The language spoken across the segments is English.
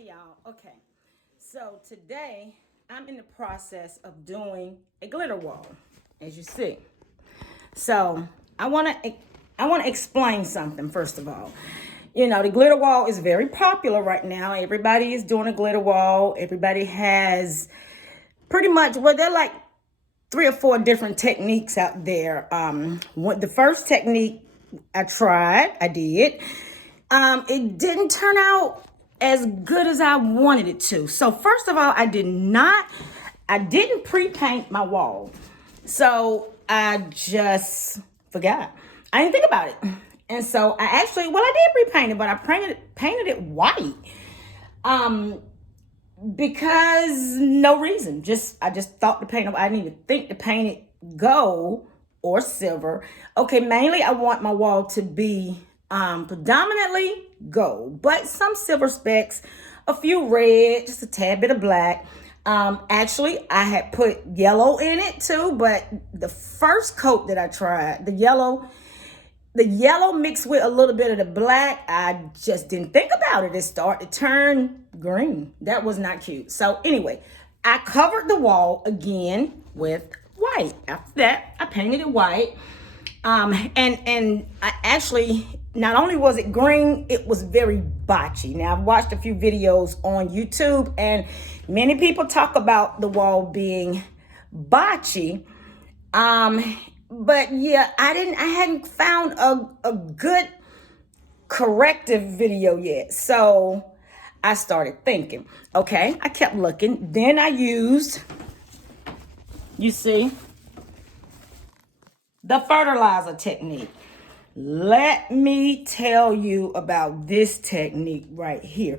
Hey y'all, okay. So today I'm in the process of doing a glitter wall, as you see. So I wanna explain something first of all. You know, the glitter wall is very popular right now. Everybody is doing a glitter wall. Everybody has pretty much, well, they're like 3 or 4 different techniques out there. The first technique I did. It didn't turn out as good as I wanted it to. So first of all, I didn't pre-paint my wall. So I just forgot. I didn't think about it. And so I did pre-paint it, but I painted it white. Because no reason. I just thought I didn't even think to paint it gold or silver. Okay, mainly I want my wall to be predominantly gold, but some silver specks, a few red, just a tad bit of black. Actually, I had put yellow in it too, but the first coat that I tried, the yellow mixed with a little bit of the black, I just didn't think about it. It started to turn green. That was not cute. So anyway, I covered the wall again with white. After that, I painted it white. And I actually, not only was it green, it was very botchy. Now, I've watched a few videos on YouTube, and many people talk about the wall being botchy. But yeah, I hadn't found a good corrective video yet. So I started thinking, okay, I kept looking. Then I used, you see, the fertilizer technique. Let me tell you about this technique right here.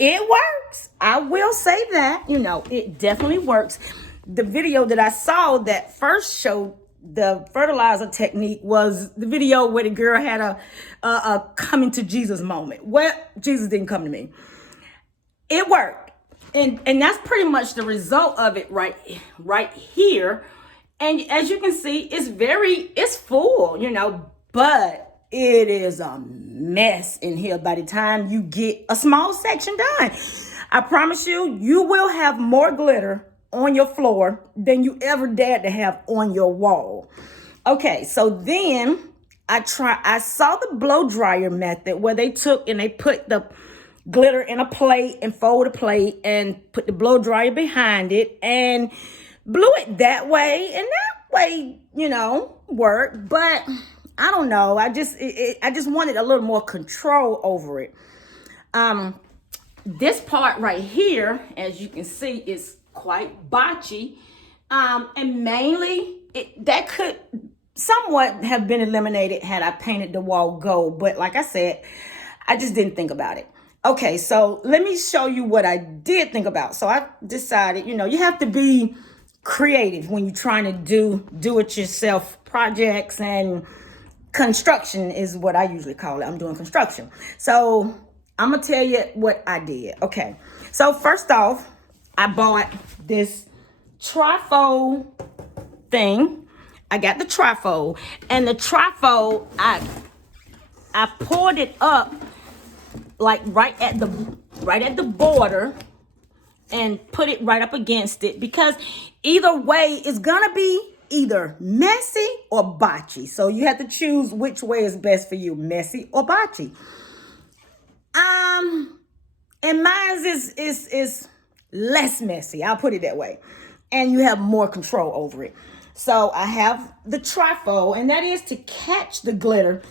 It works. I will say that, it definitely works. The video that I saw that first showed the fertilizer technique was the video where the girl had a coming to Jesus moment. Well, Jesus didn't come to me. It worked. And that's pretty much the result of it right here. And as you can see, it's full, but it is a mess in here by the time you get a small section done. I promise you, you will have more glitter on your floor than you ever dared to have on your wall. Okay, so then I saw the blow dryer method where they took and they put the glitter in a plate and fold a plate and put the blow dryer behind it and blew it that way, and that way, worked. But I don't know. I just wanted a little more control over it. This part right here, as you can see, is quite botchy. And mainly that could somewhat have been eliminated had I painted the wall gold. But like I said, I just didn't think about it. Okay, so let me show you what I did think about. So I decided, you have to be creative when you're trying to do it yourself projects, and construction is what I usually call it. I'm doing construction. So I'm gonna tell you what I did. Okay, so first off, I bought this trifold thing. I got the trifold, and the trifold, I poured it up like right at the border and put it right up against it, because either way it's gonna be either messy or botchy. So you have to choose which way is best for you, messy or botchy. And mine is less messy, I'll put it that way, and you have more control over it. So I have the trifold, and that is to catch the glitter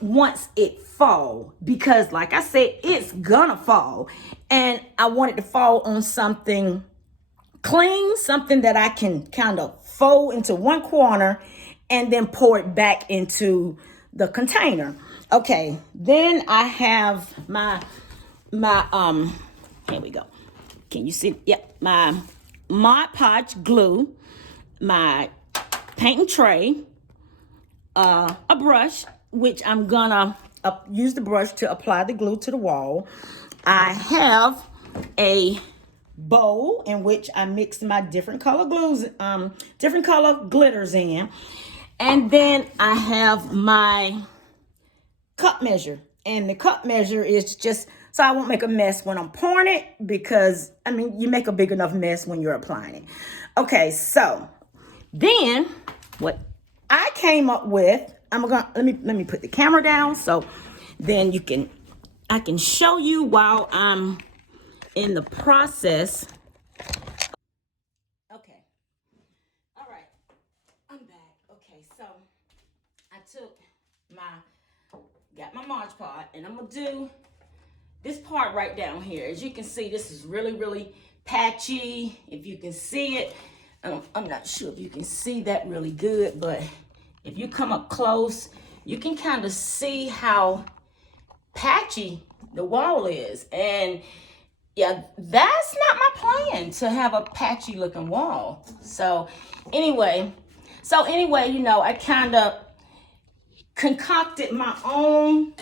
once it fall, because like I said, it's gonna fall, and I want it to fall on something clean, something that I can kind of fold into one corner and then pour it back into the container. Okay, then I have my here we go. Can you see? Yep, my Mod Podge glue, my painting tray, a brush, which I'm gonna use the brush to apply the glue to the wall. I have a bowl in which I mix my different color glitters in. And then I have my cup measure. And the cup measure is just so I won't make a mess when I'm pouring it, because I mean, you make a big enough mess when you're applying it. Okay, so then what I came up with, let me put the camera down so then I can show you while I'm in the process. Okay. All right. I'm back. Okay, so I got my Mod Podge, and I'm gonna do this part right down here. As you can see, this is really, really patchy. If you can see it, I'm not sure if you can see that really good, but if you come up close, you can kind of see how patchy the wall is. And yeah, that's not my plan, to have a patchy looking wall. So anyway, you know, I kind of concocted my own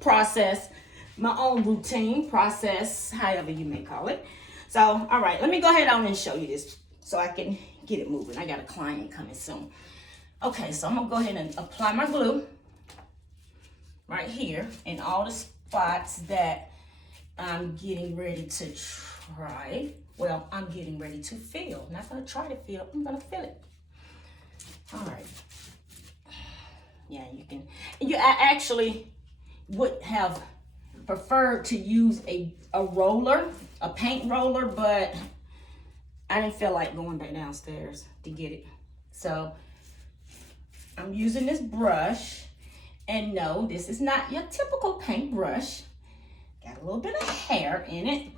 process, my own routine process, however you may call it. So, all right, let me go ahead on and show you this so I can get it moving. I got a client coming soon. Okay, so I'm gonna go ahead and apply my glue right here in all the spots that I'm getting ready to try. Well, I'm getting ready to fill. I'm not gonna try to fill, I'm gonna fill it. All right. Yeah, I actually would have preferred to use a roller, a paint roller, but I didn't feel like going back downstairs to get it. So I'm using this brush, and no, this is not your typical paint brush. Got a little bit of hair in it,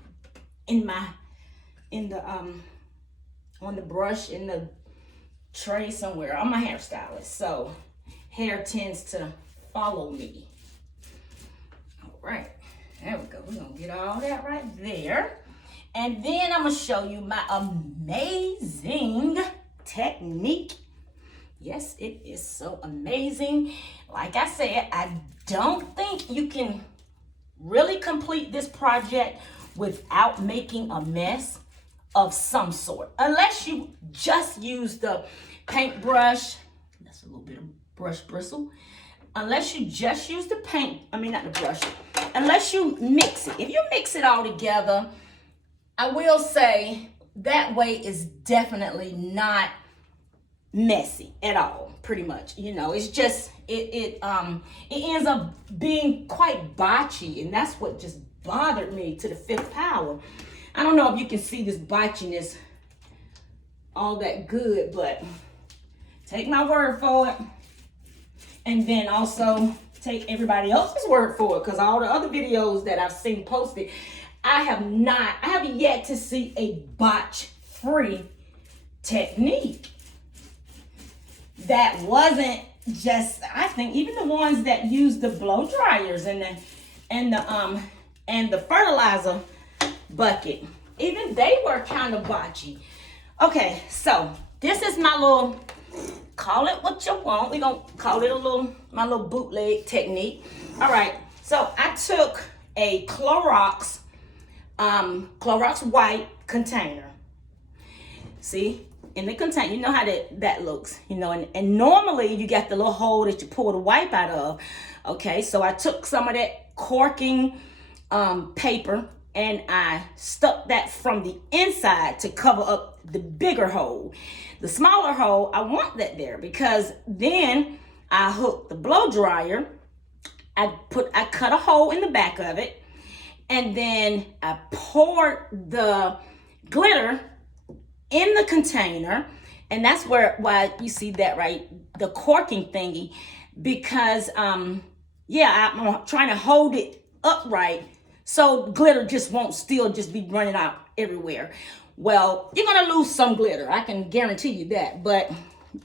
on the brush in the tray somewhere. I'm a hairstylist, so hair tends to follow me. All right, there we go. We're gonna get all that right there. And then I'm gonna show you my amazing technique. Yes, it is so amazing. Like I said, I don't think you can really complete this project without making a mess of some sort. Unless you just use the paintbrush. That's a little bit of brush bristle. Unless you just use the paint, not the brush. Unless you mix it. If you mix it all together, I will say that way is definitely not messy at all, pretty much. You know, it's just, it ends up being quite botchy, and that's what just bothered me to the fifth power. I don't know if you can see this botchiness all that good, but take my word for it. And then also take everybody else's word for it, because all the other videos that I've seen posted, I have yet to see a botch-free technique that wasn't just, I think even the ones that use the blow dryers and the fertilizer bucket, even they were kind of botchy. Okay, so this is my little, call it what you want. We're gonna call it my little bootleg technique. All right, so I took a Clorox white container. See, in the container, you know how that looks, you know, and normally you got the little hole that you pour the wipe out of. Okay, so I took some of that corking paper, and I stuck that from the inside to cover up the bigger hole. The smaller hole, I want that there because then I hooked the blow dryer. I cut a hole in the back of it, and then I poured the glitter in the container, and that's why you see that, right, the corking thingy, because I'm trying to hold it upright so glitter just won't still just be running out everywhere. Well, you're gonna lose some glitter, I can guarantee you that, but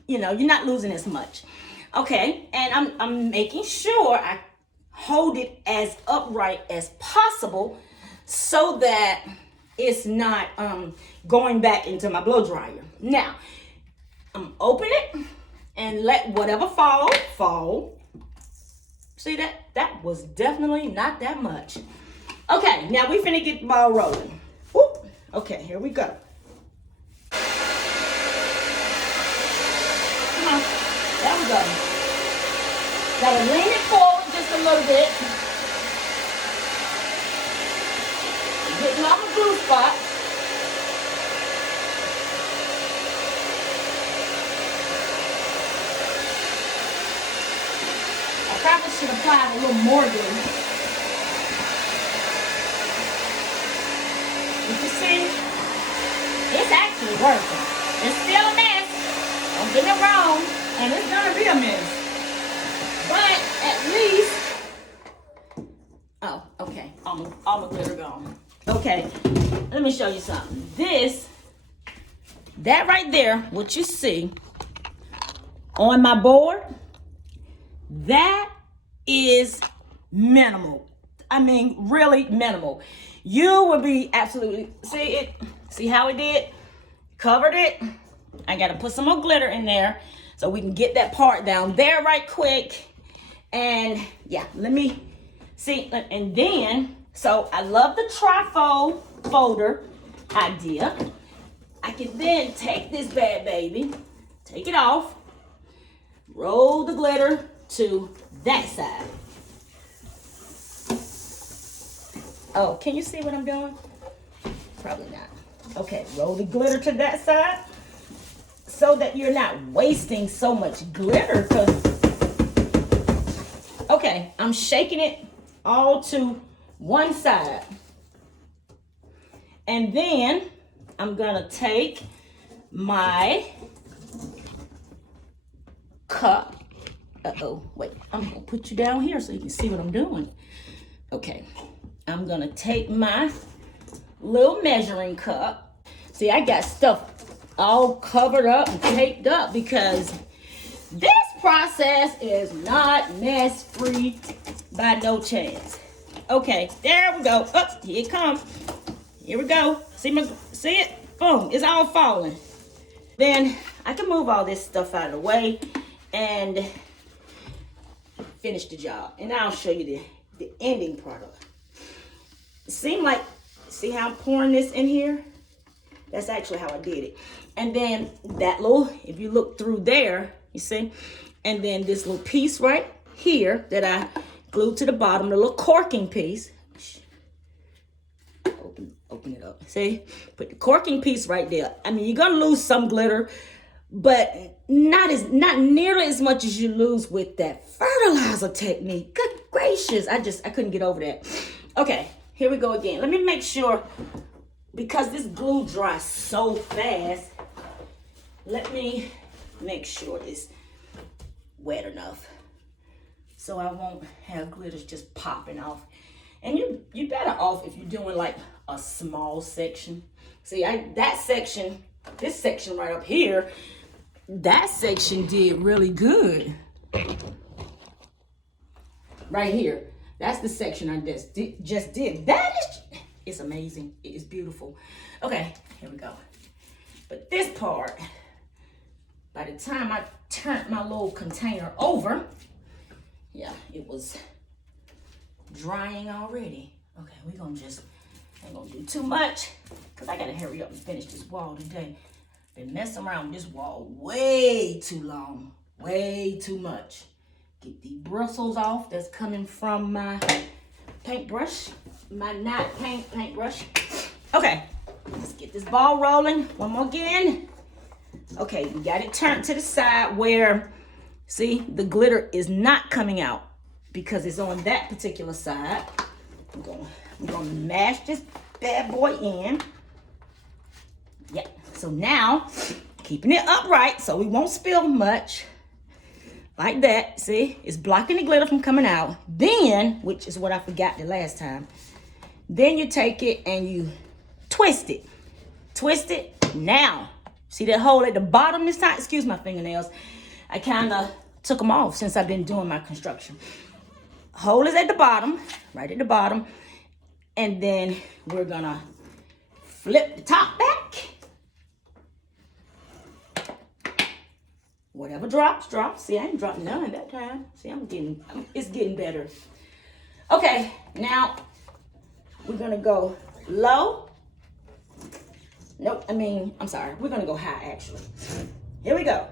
you know, you're not losing as much. Okay, and I'm making sure I hold it as upright as possible so that it's not going back into my blow dryer. Now, I'm open it and let whatever fall. See that was definitely not that much. Okay, now we finna get the ball rolling. Whoop. Okay, here we go. Come on, there we go. Gotta lean it forward just a little bit. Getting on the glue spot. I probably should apply a little more glue. You see, it's actually working. It's still a mess. Don't get me wrong, and it's gonna be a mess. But at least, oh, okay, all my glitter gone. Okay, let me show you something. That right there, what you see on my board, that is minimal. I mean, really minimal. You will be absolutely, see how it did? Covered it. I gotta put some more glitter in there so we can get that part down there right quick. And yeah, let me see. And then, so I love the trifold folder idea. I can then take this bad baby, take it off, roll the glitter to that side. Oh, can you see what I'm doing? Probably not. Okay, roll the glitter to that side so that you're not wasting so much glitter. Okay, I'm shaking it all to one side. And then I'm gonna take my cup. Wait, I'm gonna put you down here so you can see what I'm doing. Okay, I'm gonna take my little measuring cup. See, I got stuff all covered up and taped up because this process is not mess free by no chance. Okay, there we go. Oh, here it comes. Here we go. See it? Boom, it's all falling. Then I can move all this stuff out of the way and finish the job. And I'll show you the ending product. It seemed like, see how I'm pouring this in here? That's actually how I did it. And then that little, if you look through there, you see? And then this little piece right here that I glued to the bottom, the little corking piece. Open it up. See? Put the corking piece right there. I mean, you're gonna lose some glitter, but not nearly as much as you lose with that fertilizer technique. Good gracious. I couldn't get over that. Okay, here we go again. Let me make sure, because this glue dries so fast, let me make sure it's wet enough so I won't have glitters just popping off. And you better off if you're doing like a small section. See, this section right up here, that section did really good. Right here, that's the section I just did. That is amazing. It is beautiful. Okay, here we go. But this part, by the time I turned my little container over, yeah, it was drying already. Okay, ain't gonna do too much because I gotta hurry up and finish this wall today. Been messing around with this wall way too long, way too much. Get the bristles off that's coming from my paintbrush, my not paintbrush. Okay, let's get this ball rolling. One more again. Okay, we got it turned to the side where, see, the glitter is not coming out because it's on that particular side. I'm gonna mash this bad boy in. Yeah, so now, keeping it upright so we won't spill much. Like that, see? It's blocking the glitter from coming out. Then, which is what I forgot the last time, then you take it and you twist it. Twist it. Now, see that hole at the bottom this time? Excuse my fingernails. I kind of took them off since I've been doing my construction. Hole is at the bottom, right at the bottom. And then we're gonna flip the top back. Whatever drops, drops. See, I ain't dropped none that time. See, it's getting better. Okay, now we're gonna go low. Nope, I'm sorry. We're gonna go high, actually. Here we go.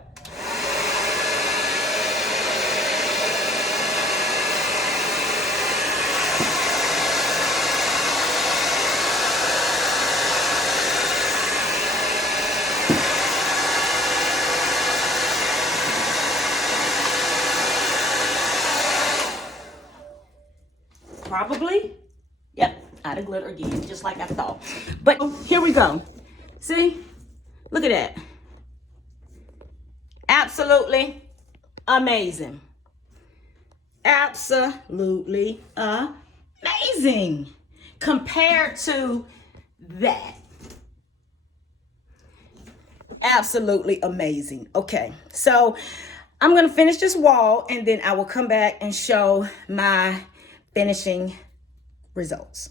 probably, yep, out of glitter again, just like I thought. But here we go. See, look at that. Absolutely amazing. Absolutely amazing compared to that. Absolutely amazing. Okay, so I'm going to finish this wall and then I will come back and show my finishing results.